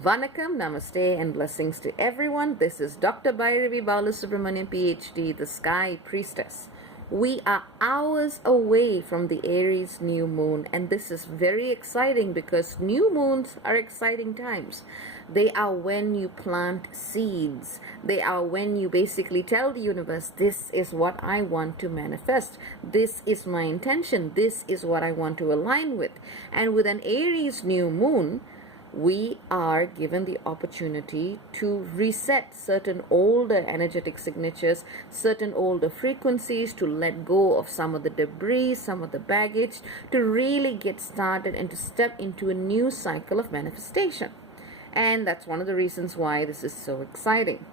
Vanakkam, Namaste, and blessings to everyone. This is Dr. Bhairavi Balasubramanian, PhD, the Sky Priestess. We are hours away from the Aries New Moon, and this is very exciting because new moons are exciting times. They are when you plant seeds. They are when you basically tell the universe, this is what I want to manifest. This is my intention. This is what I want to align with. And with an Aries New Moon, we are given the opportunity to reset certain older energetic signatures, certain older frequencies, to let go of some of the debris, some of the baggage, to really get started and to step into a new cycle of manifestation. And that's one of the reasons why this is so exciting.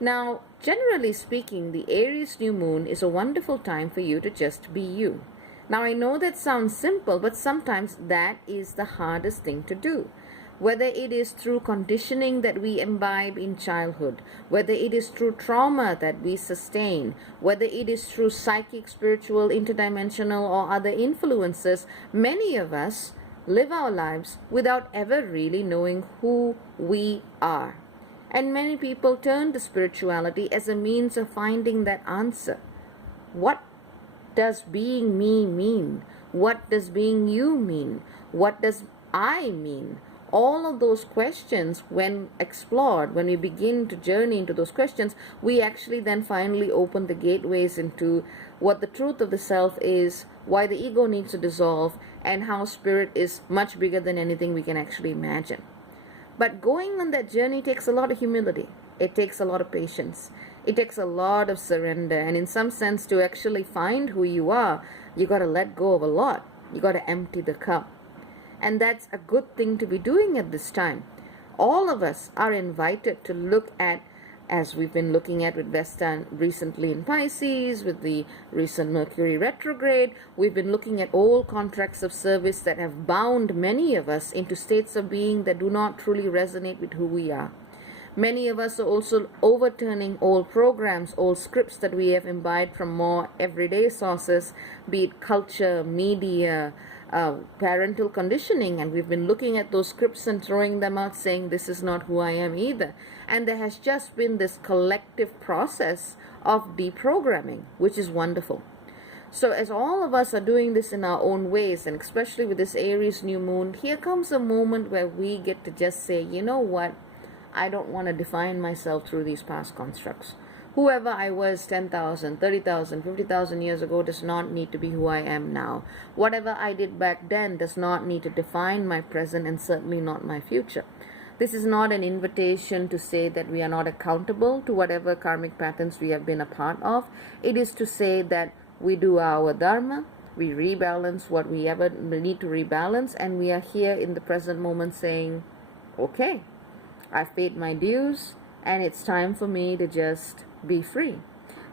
Now, generally speaking, the Aries New Moon is a wonderful time for you to just be you. Now, I know that sounds simple, but sometimes that is the hardest thing to do. Whether it is through conditioning that we imbibe in childhood, whether it is through trauma that we sustain, whether it is through psychic, spiritual, interdimensional, or other influences, many of us live our lives without ever really knowing who we are. And many people turn to spirituality as a means of finding that answer. What does being me mean? What does being you mean? What does I mean? All of those questions, when explored, when we begin to journey into those questions, we actually then finally open the gateways into what the truth of the self is, why the ego needs to dissolve, and how spirit is much bigger than anything we can actually imagine. But going on that journey takes a lot of humility. It takes a lot of patience. It takes a lot of surrender. And in some sense, to actually find who you are, you got to let go of a lot. You got to empty the cup. And that's a good thing to be doing at this time. All of us are invited to look at, as we've been looking at with Vesta recently in Pisces, with the recent Mercury Retrograde, we've been looking at old contracts of service that have bound many of us into states of being that do not truly resonate with who we are. Many of us are also overturning old programs, old scripts that we have imbibed from more everyday sources, be it culture, media, parental conditioning, and we've been looking at those scripts and throwing them out, saying this is not who I am either. And there has just been this collective process of deprogramming, which is wonderful. So as all of us are doing this in our own ways, and especially with this Aries New Moon, here comes a moment where we get to just say, you know what, I don't want to define myself through these past constructs. Whoever I was 10,000, 30,000, 50,000 years ago does not need to be who I am now. Whatever I did back then does not need to define my present, and certainly not my future. This is not an invitation to say that we are not accountable to whatever karmic patterns we have been a part of. It is to say that we do our dharma, we rebalance what we ever need to rebalance, and we are here in the present moment saying, okay, I've paid my dues, and it's time for me to just be free.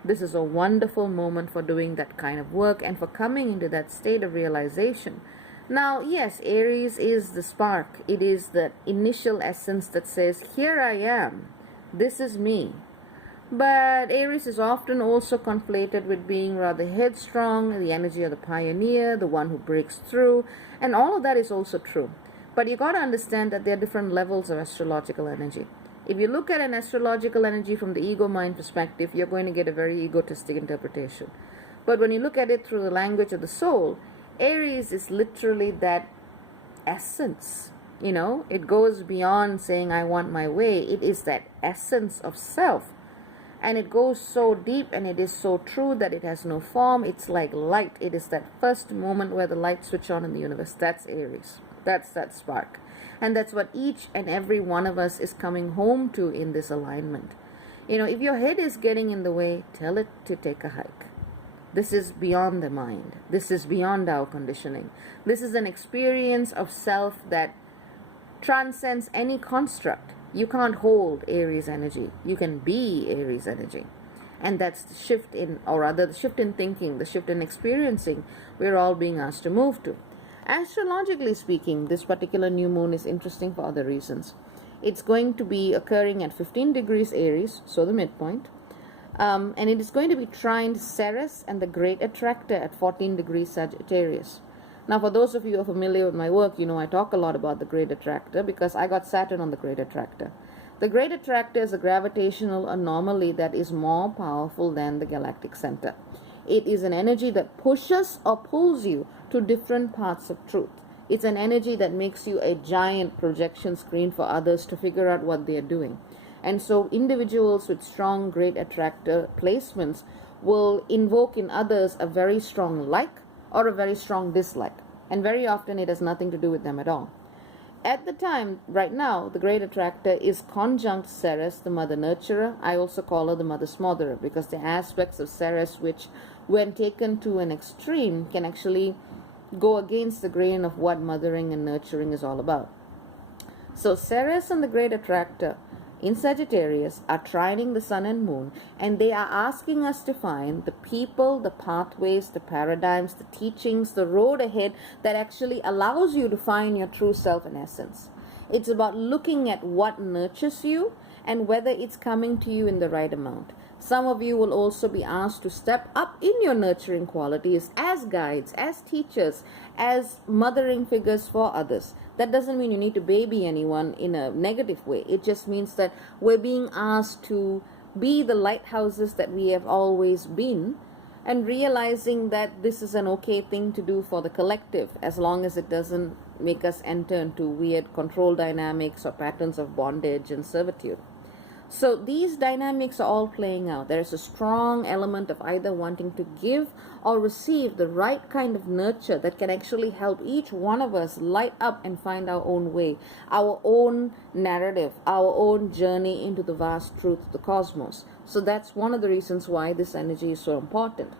This is a wonderful moment for doing that kind of work and for coming into that state of realization. Now, yes, Aries is the spark. It is the initial essence that says, here I am. This is me. But Aries is often also conflated with being rather headstrong, the energy of the pioneer, the one who breaks through, and all of that is also true. But you got to understand that there are different levels of astrological energy. If you look at an astrological energy from the ego-mind perspective, you're going to get a very egotistic interpretation. But when you look at it through the language of the soul, Aries is literally that essence. You know, it goes beyond saying, I want my way. It is that essence of self. And it goes so deep, and it is so true that it has no form. It's like light. It is that first moment where the light switch on in the universe. That's Aries. That's that spark. And that's what each and every one of us is coming home to in this alignment. You know, if your head is getting in the way, tell it to take a hike. This is beyond the mind. This is beyond our conditioning. This is an experience of self that transcends any construct. You can't hold Aries energy. You can be Aries energy. And that's the shift in, or rather the shift in thinking, the shift in experiencing we're all being asked to move to. Astrologically speaking, this particular new moon is interesting for other reasons. It's going to be occurring at 15 degrees Aries, so the midpoint. And it is going to be trined Ceres and the great attractor at 14 degrees Sagittarius. Now, for those of you who are familiar with my work, I talk a lot about the great attractor because I got Saturn on the great attractor. The great attractor is a gravitational anomaly that is more powerful than the galactic center. It is an energy that pushes or pulls you to different parts of truth. It's an energy that makes you a giant projection screen for others to figure out what they are doing. And so individuals with strong great attractor placements will invoke in others a very strong like or a very strong dislike. And very often it has nothing to do with them at all. At the time, right now, the great attractor is conjunct Ceres, the mother nurturer. I also call her the mother smotherer because the aspects of Ceres which, when taken to an extreme, can actually go against the grain of what mothering and nurturing is all about. So Ceres and the great attractor in Sagittarius are trining the sun and moon, and they are asking us to find the people, the pathways, the paradigms, the teachings, the road ahead that actually allows you to find your true self and essence. It's about looking at what nurtures you and whether it's coming to you in the right amount. Some of you will also be asked to step up in your nurturing qualities as guides, as teachers, as mothering figures for others. That doesn't mean you need to baby anyone in a negative way. It just means that we're being asked to be the lighthouses that we have always been, and realizing that this is an okay thing to do for the collective as long as it doesn't make us enter into weird control dynamics or patterns of bondage and servitude. So these dynamics are all playing out. There is a strong element of either wanting to give or receive the right kind of nurture that can actually help each one of us light up and find our own way, our own narrative, our own journey into the vast truth of the cosmos. So that's one of the reasons why this energy is so important.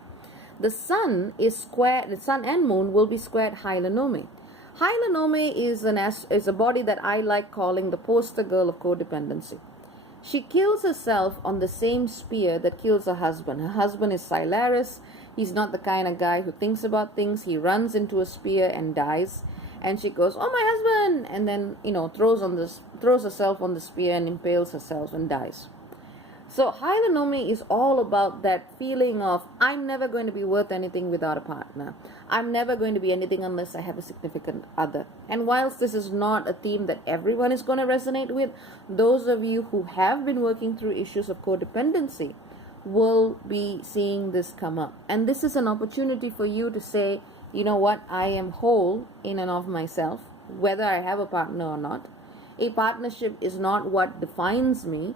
The sun and moon will be squared Hylanome. Hylanome is a body that I like calling the poster girl of codependency. She kills herself on the same spear that kills her husband. Her husband is Silaris. He's not the kind of guy who thinks about things. He runs into a spear and dies. And she goes, "Oh, my husband!" And then, throws herself on the spear and impales herself and dies. So Hylanome is all about that feeling of, I'm never going to be worth anything without a partner. I'm never going to be anything unless I have a significant other. And whilst this is not a theme that everyone is going to resonate with, those of you who have been working through issues of codependency will be seeing this come up. And this is an opportunity for you to say, you know what, I am whole in and of myself, whether I have a partner or not. A partnership is not what defines me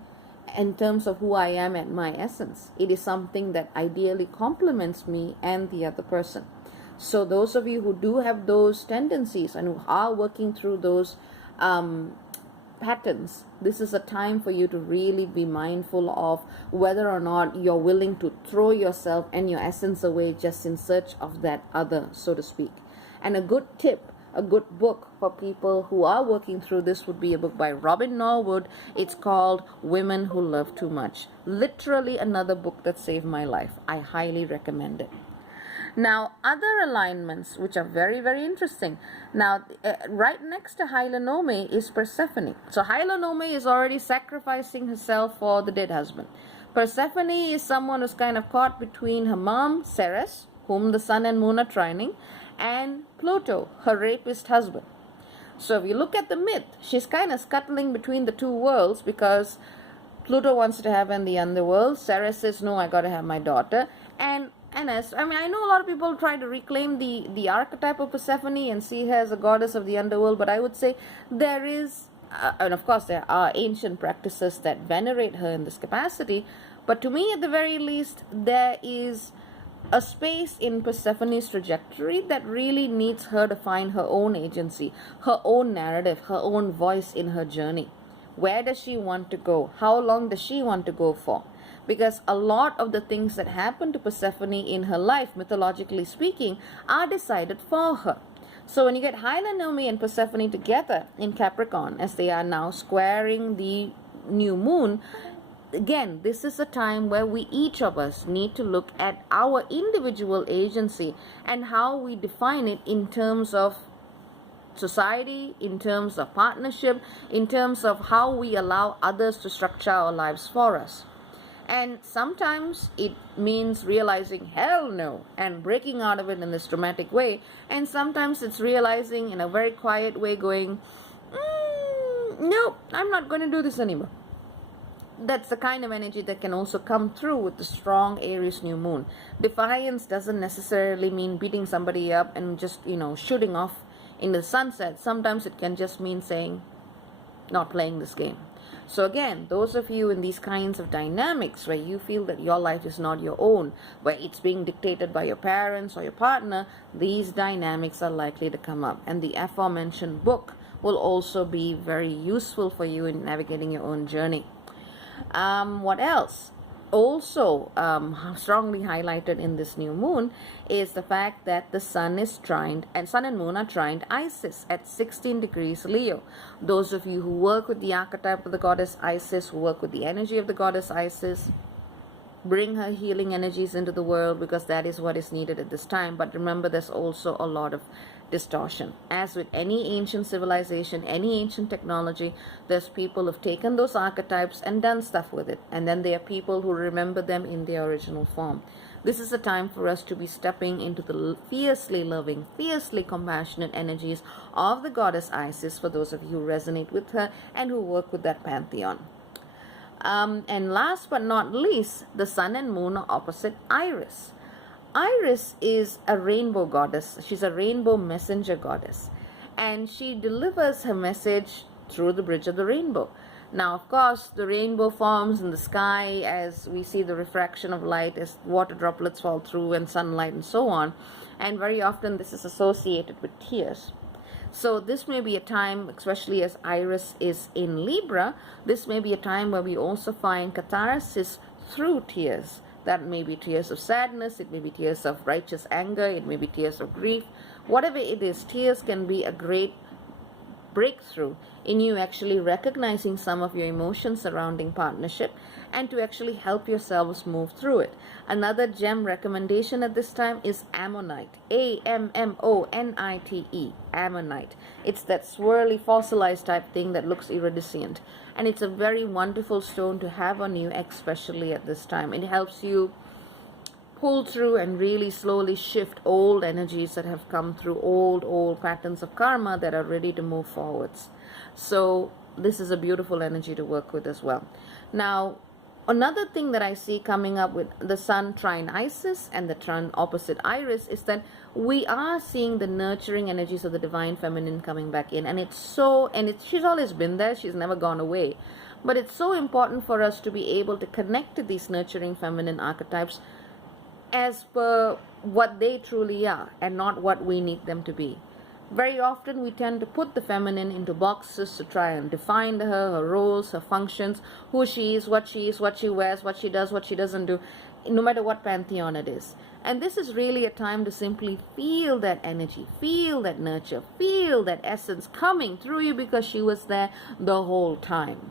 in terms of who I am at my essence. It is something that ideally complements me and the other person. So those of you who do have those tendencies and who are working through those patterns, this is a time for you to really be mindful of whether or not you're willing to throw yourself and your essence away just in search of that other, so to speak. And a good tip, a good book for people who are working through this would be a book by Robin Norwood. It's called Women Who Love Too Much. Literally another book that saved my life. I highly recommend it. Now, other alignments which are very, very interesting. Now, right next to Hylanome is Persephone. So Hylanome is already sacrificing herself for the dead husband. Persephone is someone who's kind of caught between her mom, Ceres, whom the sun and moon are trining, and Pluto, her rapist husband. So if you look at the myth, she's kind of scuttling between the two worlds because Pluto wants to have in the underworld. Ceres says, no, I got to have my daughter. And I know a lot of people try to reclaim the archetype of Persephone and see her as a goddess of the underworld, but I would say there is, and of course there are ancient practices that venerate her in this capacity, but to me at the very least, there is a space in Persephone's trajectory that really needs her to find her own agency, her own narrative, her own voice in her journey. Where does she want to go? How long does she want to go for? Because a lot of the things that happen to Persephone in her life, mythologically speaking, are decided for her. So when you get Hylanome and Persephone together in Capricorn, as they are now squaring the new moon, again, this is a time where we, each of us, need to look at our individual agency and how we define it in terms of society, in terms of partnership, in terms of how we allow others to structure our lives for us. And sometimes it means realizing hell no and breaking out of it in this dramatic way. And sometimes it's realizing in a very quiet way, going, no, I'm not going to do this anymore. That's the kind of energy that can also come through with the strong Aries new moon. Defiance doesn't necessarily mean beating somebody up and just, shooting off in the sunset. Sometimes it can just mean saying, not playing this game. So again, those of you in these kinds of dynamics where you feel that your life is not your own, where it's being dictated by your parents or your partner, these dynamics are likely to come up. And the aforementioned book will also be very useful for you in navigating your own journey. What else? Also strongly highlighted in this new moon is the fact that the sun is trined, and sun and moon are trined Isis at 16 degrees Leo. Those of you who work with the archetype of the goddess Isis, who work with the energy of the goddess Isis, bring her healing energies into the world, because that is what is needed at this time. But remember, there's also a lot of distortion. As with any ancient civilization, any ancient technology, there's people who've taken those archetypes and done stuff with it, and then there are people who remember them in their original form. This is a time for us to be stepping into the fiercely loving, fiercely compassionate energies of the goddess Isis, for those of you who resonate with her and who work with that pantheon. And last but not least, the sun and moon are opposite Iris. Iris is a rainbow goddess. She's a rainbow messenger goddess, and she delivers her message through the bridge of the rainbow. Now, of course, the rainbow forms in the sky as we see the refraction of light as water droplets fall through and sunlight and so on, and very often this is associated with tears. So this may be a time, especially as Iris is in Libra, this may be a time where we also find catharsis through tears. That may be tears of sadness, it may be tears of righteous anger, it may be tears of grief. Whatever it is, tears can be a great breakthrough in you actually recognizing some of your emotions surrounding partnership and to actually help yourselves move through it. Another gem recommendation at this time is ammonite. Ammonite. Ammonite. It's that swirly fossilized type thing that looks iridescent, and it's a very wonderful stone to have on you, especially at this time. It helps you pull through and really slowly shift old energies that have come through, old patterns of karma that are ready to move forwards. So this is a beautiful energy to work with as well. Now, another thing that I see coming up with the sun trine Isis and the trine opposite Iris is that we are seeing the nurturing energies of the divine feminine coming back in, and she's always been there, she's never gone away. But it's so important for us to be able to connect to these nurturing feminine archetypes as per what they truly are and not what we need them to be. Very often we tend to put the feminine into boxes to try and define her roles, her functions, who she is, what she wears, what she does, what she doesn't do, no matter what pantheon it is. And this is really a time to simply feel that energy, feel that nurture, feel that essence coming through you, because she was there the whole time.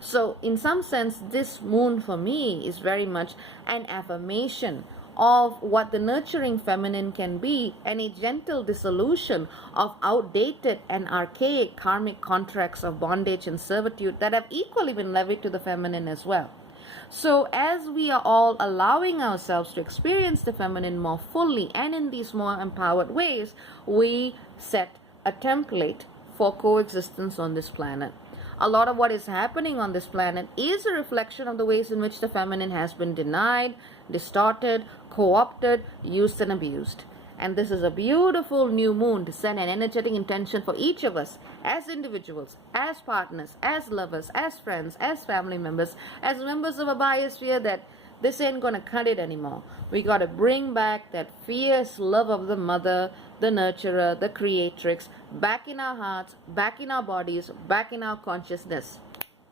So in some sense, this moon for me is very much an affirmation of what the nurturing feminine can be, and a gentle dissolution of outdated and archaic karmic contracts of bondage and servitude that have equally been levied to the feminine as well. So as we are all allowing ourselves to experience the feminine more fully and in these more empowered ways, we set a template for coexistence on this planet. A lot of what is happening on this planet is a reflection of the ways in which the feminine has been denied, distorted, co-opted, used and abused. And this is a beautiful new moon to send an energetic intention for each of us as individuals, as partners, as lovers, as friends, as family members, as members of a biosphere, that this ain't gonna cut it anymore. We gotta bring back that fierce love of the mother, the nurturer, the creatrix, back in our hearts, back in our bodies, back in our consciousness,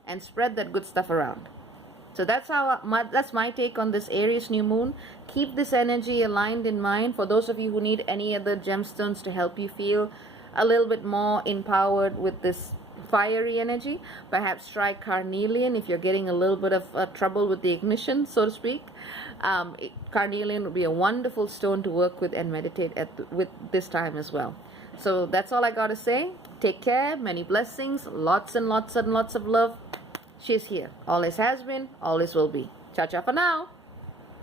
and spread that good stuff around. So that's my take on this Aries new moon. Keep this energy aligned in mind. For those of you who need any other gemstones to help you feel a little bit more empowered with this fiery energy, perhaps try carnelian if you're getting a little bit of trouble with the ignition, so to speak. Carnelian would be a wonderful stone to work with and meditate with this time as well. So that's all I got to say. Take care, many blessings, lots and lots and lots of love. She's here, always has been, always will be. Ciao, ciao for now.